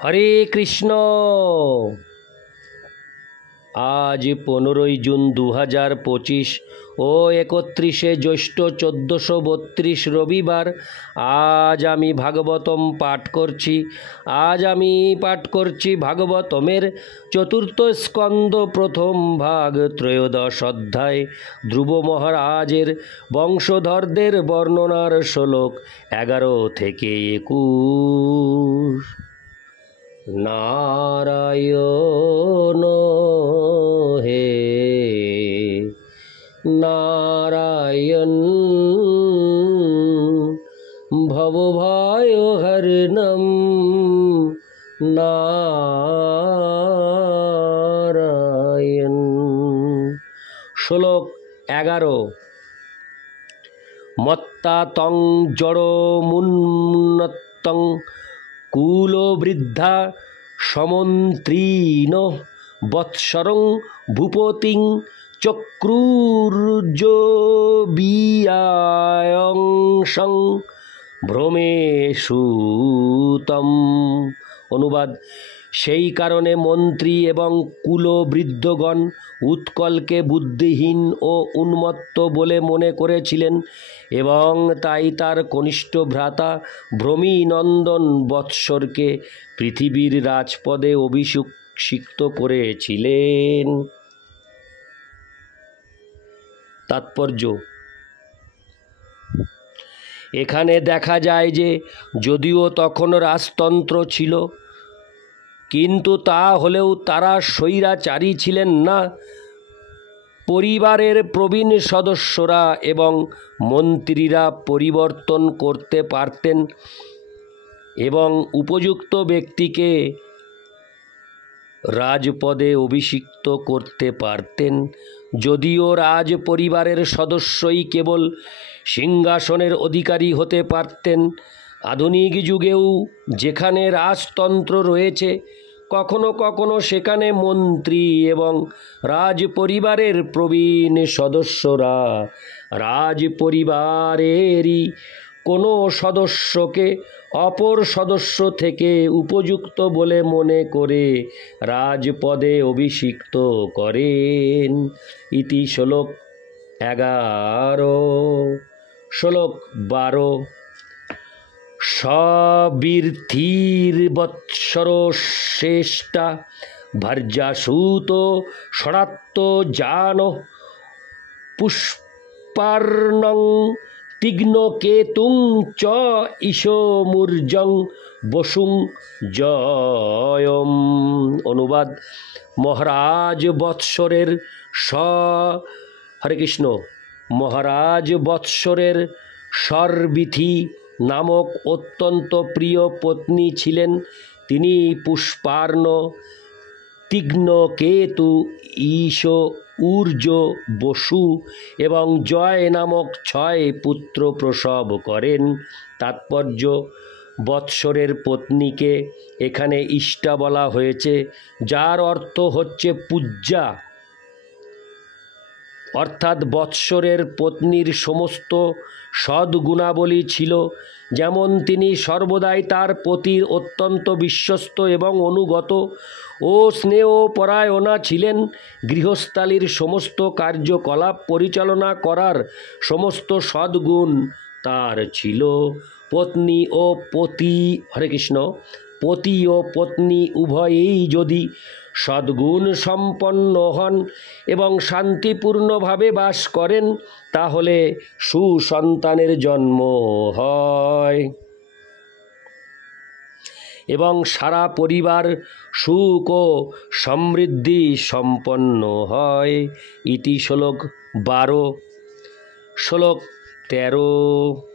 হরে কৃষ্ণ। আজ 15ই জুন 2025 ও 31শে জ্যৈষ্ঠ 1432 রবিবার। আজ আমি ভাগবতম পাঠ করছি। ভাগবতমের চতুর্থ স্কন্দ প্রথম ভাগ 13শ অধ্যায় ধ্রুব মহারাজের বংশধরদের বর্ণনার শ্লোক 11 থেকে 21। নারায়ণ হে নারায়ণ ভবভয়হরণম নারায়ণ। শ্লোক 11। মত্তা তং জড়মুন্নত্তং কুলবৃদ্ধা সমন্ত্রীণ বৎসরং ভূপতিং চক্রুর্যবিয়ায়ংসং ভ্রমেষুতম। অনুবাদ: সেই কারণে মন্ত্রী এবং কুলবৃদ্ধগণ উৎকলকে বুদ্ধিহীন ও উন্মত্ত বলে মনে করেছিলেন এবং তাই তার কনিষ্ঠ ভ্রাতা ভ্রমীনন্দন বৎসরকে পৃথিবীর রাজপদে অভিষিক্ত করেছিলেন। তাৎপর্য: এখানে দেখা যায় যে যদিও তখন রাজতন্ত্র ছিল, কিন্তু তা হলেও তারা স্বৈরাচারী ছিলেন না। পরিবারের প্রবীণ সদস্যরা এবং মন্ত্রীরা পরিবর্তন করতে পারতেন এবং উপযুক্ত ব্যক্তিকে রাজপদে অভিষিক্ত করতে পারতেন। যদিও রাজ পরিবারের সদস্যই কেবল সিংহাসনের অধিকারী হতে পারতেন, আধুনিক যুগেও যেখানে রাজতন্ত্র রয়েছে, কখনো কখনো সেখানে মন্ত্রী এবং রাজ পরিবারের প্রবীণ সদস্যরা রাজ পরিবারেরই কোনো সদস্যকে অপর সদস্য থেকে উপযুক্ত বলে মনে করে রাজপদে অভিষিক্ত করেন। ইতি শ্লোক 11। শ্লোক 12। সবীর্থির্বৎসর শ্রেষ্ঠা ভার্যাসূত ষড়াত্ম জান পুষ্পার্ণং তীক্ষ্ণকেতুং চ ঈশমূর্জং বসুং জয়ম। অনুবাদ: মহারাজ বৎসরের হরে কৃষ্ণ। মহারাজ বৎসরের সর্বিথি নামক অত্যন্ত প্রিয় পত্নী ছিলেন। তিনি পুষ্পার্ণ, তীক্ষ্ণকেতু, ঈশ, ঊর্জ, বসু এবং জয় নামক 6 পুত্র প্রসব করেন। তাৎপর্য: বৎসরের পত্নীকে এখানে ইষ্টা বলা হয়েছে, যার অর্থ হচ্ছে পূজ্যা। অর্থাৎ বৎসরের পত্নীর সমস্ত সদ্গুণাবলী ছিল, যেমন তিনি সর্বদাই তার পতির অত্যন্ত বিশ্বস্ত এবং অনুগত ও স্নেহপরায়ণা ছিলেন। গৃহস্থালির সমস্ত কার্যকলাপ পরিচালনা করার সমস্ত সদ্গুণ তার ছিল। পত্নী ও পতি হরে কৃষ্ণ পতি ও পত্নী উভয়েই যদি সদ্গুণ সম্পন্ন হন এবং শান্তিপূর্ণভাবে বাস করেন, তাহলে সুসন্তানের জন্ম হয় এবং সারা পরিবার সুখ ও সমৃদ্ধি সম্পন্ন হয়। ইতি শ্লোক 12। শ্লোক 13।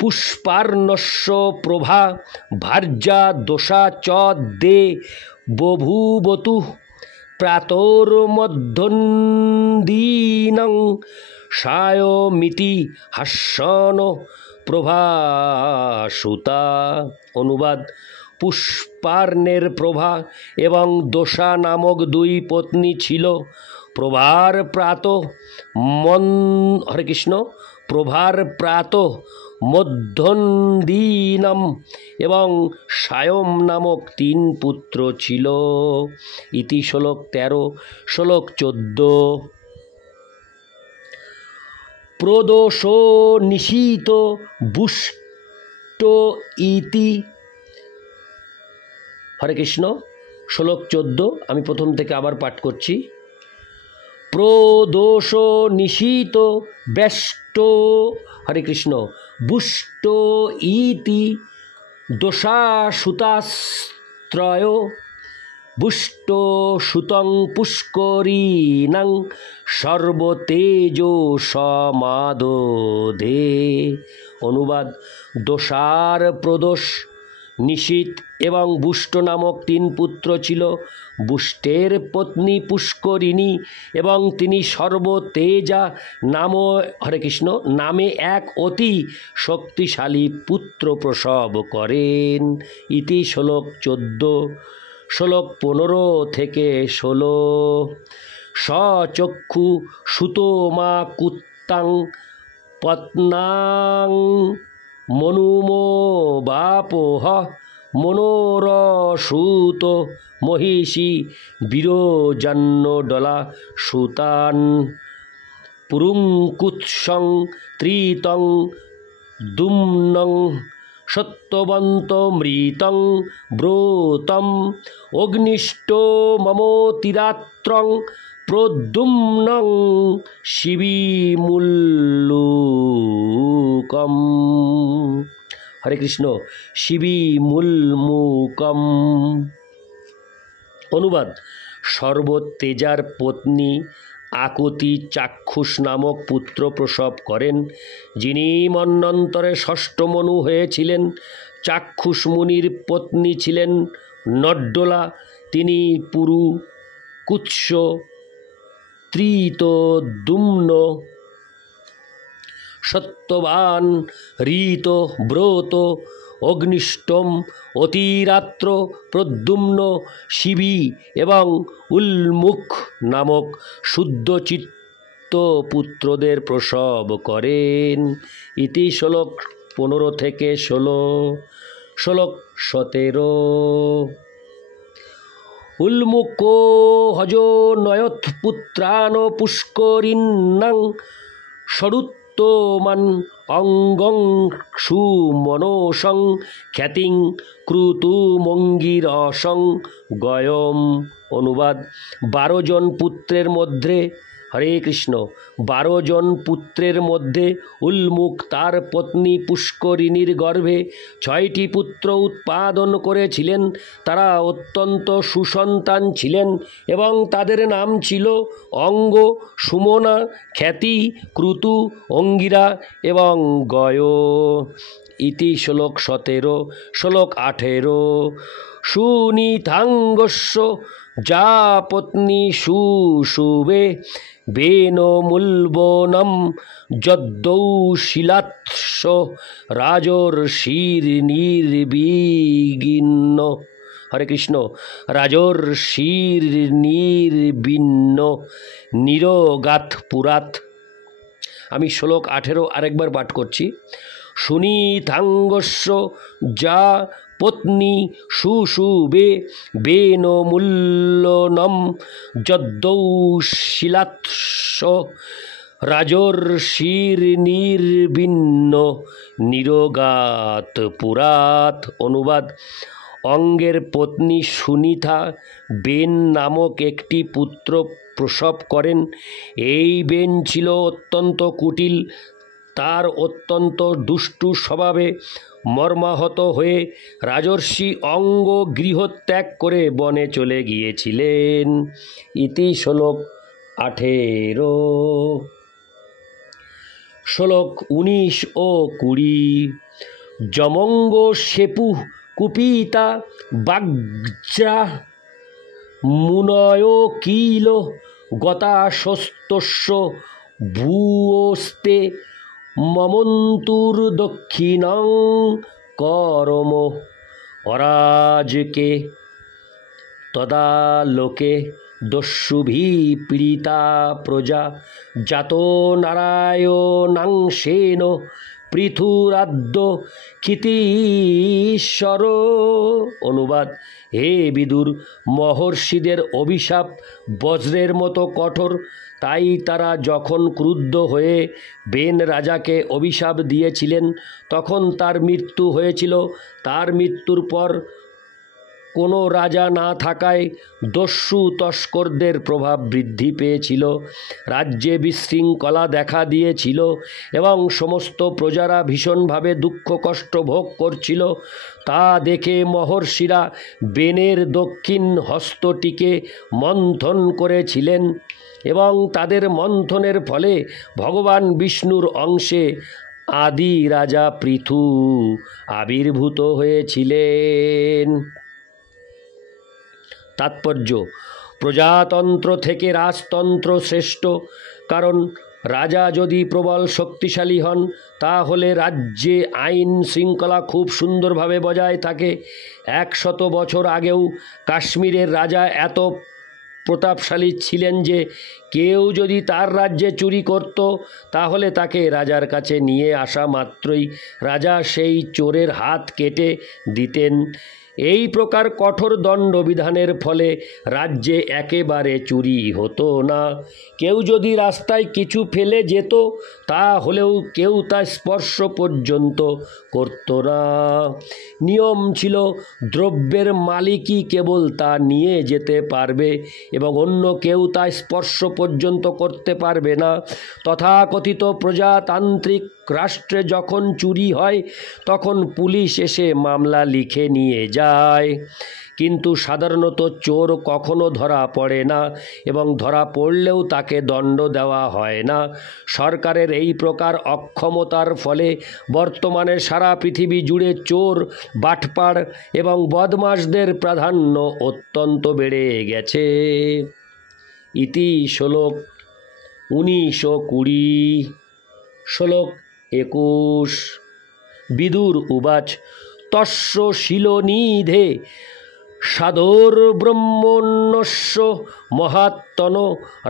পুষ্পার্ণস্য প্রভা ভার্যা দোষা চ দে বভূবতু প্রাতর্মধ্যন্দিনং সায়মিতি হাস্যন প্রভাসুতা। অনুবাদ: পুষ্পার্ণের প্রভা এবং দোষা নামক 2 পত্নী ছিল। প্রভার প্রাতঃ হরে কৃষ্ণ প্রভার প্রাতঃ মধ্যন্দীনম এবং সায়ম নামক 3 পুত্র ছিল। ইতি শ্লোক 13। শ্লোক 14। প্রদোষ নিশীত বুষ্ট ইতি। হরে কৃষ্ণ। শ্লোক 14 আমি প্রথম থেকে আবার পাঠ করছি। প্রদোষ নিশীত ব্যষ্ট, হরে কৃষ্ণ, বুষ্ট ইতি দোষাসুতাস্ত্রয় বুষ্ট সুতং পুষ্করিণং সর্বতেজো সমাদধে। অনুবাদ: দোষার, প্রদোষ, নিশীত এবং বুষ্ট নামক 3 পুত্র ছিল। বুষ্টের পত্নী পুষ্করিণী এবং তিনি সর্বতেজা হরে কৃষ্ণ নামে এক অতি শক্তিশালী পুত্র প্রসব করেন। ইতি শ্লোক 14। শ্লোক 15 থেকে 16। সচক্ষু সুতমা কুত্তাং পত্নাং মনুমো বাপোহ মনোরসূত মহিষী বিরোজান্নডলা সুতান পুরুঙ্কুৎসং ত্রিতং দুম্নং সত্যবন্ত মৃতং ব্রতম অগ্নিষ্টো মমোতিরাত্রং প্রদ্যুম্নং শিবিমুল্লুকম। হরে কৃষ্ণ। শিবিমুল্লুকম। অনুবাদ: সর্বতেজার পত্নী আকুতি চাক্ষুষ নামক পুত্র প্রসব করেন, যিনি মন্বন্তরে 6ষ্ঠ মনু হয়েছিলেন। চাক্ষুষ মুনির পত্নী ছিলেন নড্ডলা। তিনি পুরু, কুৎস, ত্রিতদ্যুম্ন, সত্যবান, ঋত, ব্রত, অগ্নিষ্টম, অতিরাত্র, প্রদ্যুম্ন, শিবি এবং উল্মুখ নামক শুদ্ধচিত্ত পুত্রদের প্রসব করেন। ইতি শ্লোক 15 থেকে 16। শ্লোক 17। উল্মুকো হজো নয়ত পুত্রান পুষ্করিণাং সরুত্তমান অঙ্গং সুমনোসং খ্যাতিং ক্রুতুমঙ্গিরসং গয়ম। অনুবাদ: 12 জন পুত্রের মধ্যে, হরে কৃষ্ণ, 12 জন পুত্রের মধ্যে উল্মুক তার পত্নী পুষ্করিণীর গর্ভে 6টি পুত্র উৎপাদন করেছিলেন। তারা অত্যন্ত সুসন্তান ছিলেন এবং তাদের নাম ছিল অঙ্গ, সুমনা, খ্যাতি, ক্রুতু, অঙ্গিরা এবং গয়। ইতি শ্লোক 17। শ্লোক 18। সুনিথাঙ্গস্য যা পত্নী সুশুবে বেনমূলবনম যদ্দৌশিলাৎস রাজর্ষির্নির্বিঘ্ন। হরে কৃষ্ণ। রাজর্ষির্নির্বিঘ্ন নিরগাত পুরাত। আমি শ্লোক 18 আরেকবার পাঠ করছি। সুনিথাঙ্গস্য যা পত্নী সুশুবে বেনমূল্যনম যদ্দৌশিলাৎস রাজর্ষির্নির্বিঘ্ন নিরগাত পুরাত। অনুবাদ: অঙ্গের পত্নী সুনিথা বেন নামক একটি পুত্র প্রসব করেন। এই বেন ছিল অত্যন্ত কুটিল। তার অত্যন্ত দুষ্টু স্বভাবে মর্মাহত হয়ে রাজর্ষি অঙ্গ গৃহত্যাগ করে বনে চলে গিয়েছিলেন। ইতি শ্লোক 18। শ্লোক 19 ও 20। যমঙ্গ সেপু কুপিতা বাগ্রা মুনয় কিল গতাশস্তস্য ভূয়স্তে মমন্তুর দক্ষিণং করম অরাজকে তদালোকে দস্যুভিপীড়িতা প্রজা জাতো নারায়ণাংশেন পৃথুরাদ্য ক্ষিতীশ্বর। অনুবাদ: হে বিদুর, মহর্ষিদের অভিশাপ বজ্রের মতো কঠোর, তাই তারা যখন ক্রুদ্ধ হয়ে বেন রাজাকে অভিশাপ দিয়েছিলেন তখন তার মৃত্যু হয়েছিল। তার মৃত্যুর পর কোনো রাজা না থাকায় দস্যু তস্করদের প্রভাব বৃদ্ধি পেয়েছিল, রাজ্যে বিশৃঙ্খলা দেখা দিয়েছিল এবং সমস্ত প্রজারা ভীষণভাবে দুঃখ কষ্ট ভোগ করছিল। তা দেখে মহর্ষিরা বেনের দক্ষিণ হস্তটিকে মন্থন করেছিলেন এবং তাদের মন্থনের ফলে ভগবান বিষ্ণুর অংশে আদি রাজা পৃথু আবির্ভূত হয়েছিলেন। তাৎপর্য: প্রজাতন্ত্র থেকে রাজতন্ত্র শ্রেষ্ঠ, কারণ রাজা যদি প্রবল শক্তিশালী হন তাহলে রাজ্যে আইন শৃঙ্খলা খুব সুন্দরভাবে বজায় থাকে। 100 বছর আগেও কাশ্মীরের রাজা এত প্রতাপশালী ছিলেন যে কেউ যদি তার রাজ্যে চুরি করত তাহলে তাকে রাজার কাছে নিয়ে আসা মাত্রই রাজা সেই চোরের হাত কেটে দিতেন। এই প্রকার কঠোর দণ্ডবিধানের ফলে রাজ্যে একেবারে চুরি হতো না। কেউ যদি রাস্তায় কিছু ফেলে যেত তাহলেও কেউ তা স্পর্শ পর্যন্ত করত না। নিয়ম ছিল দ্রব্যের মালিকই কেবল তা নিয়ে যেতে পারবে এবং অন্য কেউ তা স্পর্শ পর্যন্ত করতে পারবে না। তথাকথিত প্রজাতান্ত্রিক রাষ্ট্রে যখন চুরি হয় তখন পুলিশ এসে মামলা লিখে নিয়ে যায়, কিন্তু সাধারণত চোর কখনো ধরা পড়ে না এবং ধরা পড়লেও তাকে দণ্ড দেওয়া হয় না। সরকারের এই প্রকার অক্ষমতার ফলে বর্তমানে সারা পৃথিবী জুড়ে চোর, বাটপাড় এবং বদমাশদের প্রাধান্য অত্যন্ত বেড়ে গেছে। ইতি শ্লোক 19-20। শ্লোক 21। বিদুর উবাচ তস্য শিলনিধে সাদর ব্রহ্মণ্যস্য মহাত্তন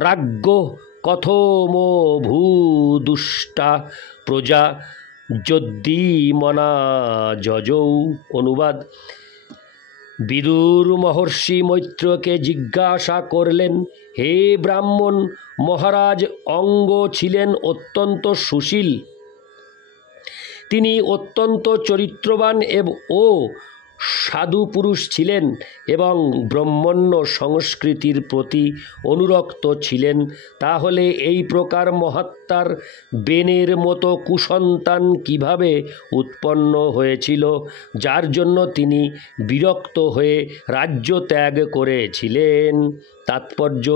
রাজ্ঞ কথমো ভূদুষ্টা প্রজা যদ্দিমনা যজৌ। অনুবাদ: বিদুর মহর্ষি মৈত্রকে জিজ্ঞাসা করলেন, হে ব্রাহ্মণ, মহারাজ অঙ্গ ছিলেন অত্যন্ত সুশীল। তিনি অত্যন্ত চরিত্রবান ও সাধু পুরুষ ছিলেন এবং ব্রাহ্মণ্য সংস্কৃতির প্রতি অনুরক্ত ছিলেন। তাহলে এই প্রকার মহাত্মার বেনের মতো কুসন্তান কিভাবে উৎপন্ন হয়েছিল, যার জন্য তিনি বিরক্ত হয়ে রাজ্য ত্যাগ করেছিলেন? তাৎপর্য: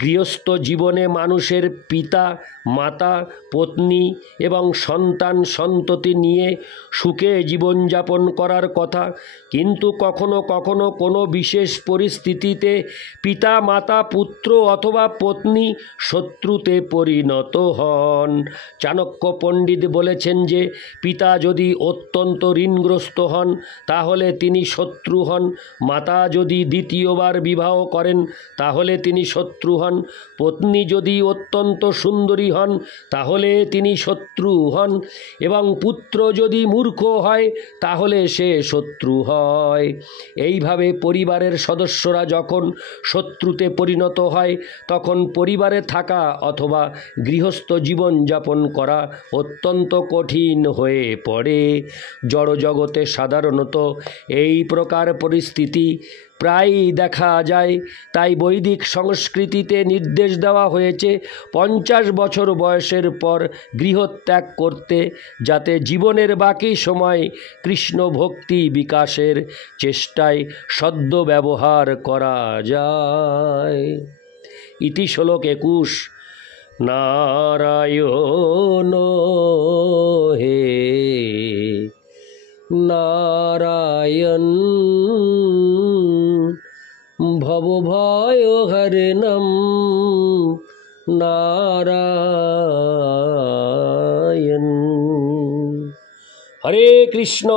গৃহস্থ জীবনে মানুষের পিতা, মাতা, পত্নী এবং সন্তান সন্ততি নিয়ে সুখে জীবনযাপন করার কথা, কিন্তু কখনো কখনো কোনো বিশেষ পরিস্থিতিতে পিতা, মাতা, পুত্র অথবা পত্নী শত্রুতে পরিণত হন। চাণক্য পণ্ডিত বলেছেন যে পিতা যদি অত্যন্ত ঋণগ্রস্ত হন তাহলে তিনি শত্রু হন, মাতা যদি দ্বিতীয়বার বিবাহ করেন তাহলে তিনি শত্রু হন, পত্নী যদি অত্যন্ত সুন্দরী হন তাহলে তিনি শত্রু হন এবং পুত্র যদি মূর্খ হয় তাহলে সে শত্রু হয়। এইভাবে পরিবারের সদস্যরা যখন শত্রুতে পরিণত হয় তখন পরিবারে থাকা অথবা গৃহস্থ জীবনযাপন করা অত্যন্ত কঠিন হয়ে পড়ে। জড়জগতে সাধারণত এই প্রকার পরিস্থিতি প্রায়ই দেখা যায়। তাই বৈদিক সংস্কৃতিতে নির্দেশ দেওয়া হয়েছে 50 বছর বয়সের পর গৃহত্যাগ করতে, যাতে জীবনের বাকি সময় কৃষ্ণ ভক্তি বিকাশের চেষ্টায় সদ্ব্যবহার করা যায়। ইতি শ্লোক 21। নারায়ণ হে নারায়ণ ভবভয়হরণম নারায়ণ। হরে কৃষ্ণ।